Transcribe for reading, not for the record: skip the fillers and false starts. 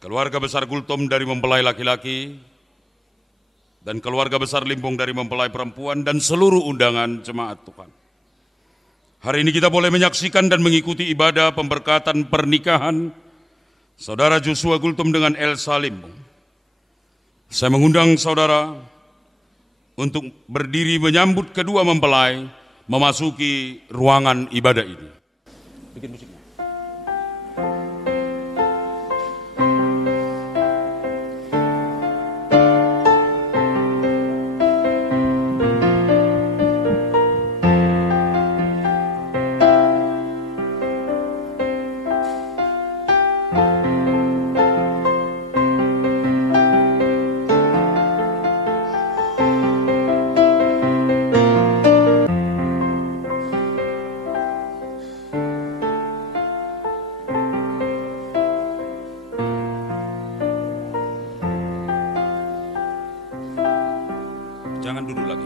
keluarga besar Gultom dari mempelai laki-laki, dan keluarga besar Limpong dari mempelai perempuan, dan seluruh undangan jemaat Tuhan. Hari ini kita boleh menyaksikan dan mengikuti ibadah pemberkatan pernikahan Saudara Joshua Gultom dengan Elsa Limpong. Saya mengundang saudara untuk berdiri menyambut kedua mempelai memasuki ruangan ibadah ini. Bikin musiknya. Jangan duduk lagi.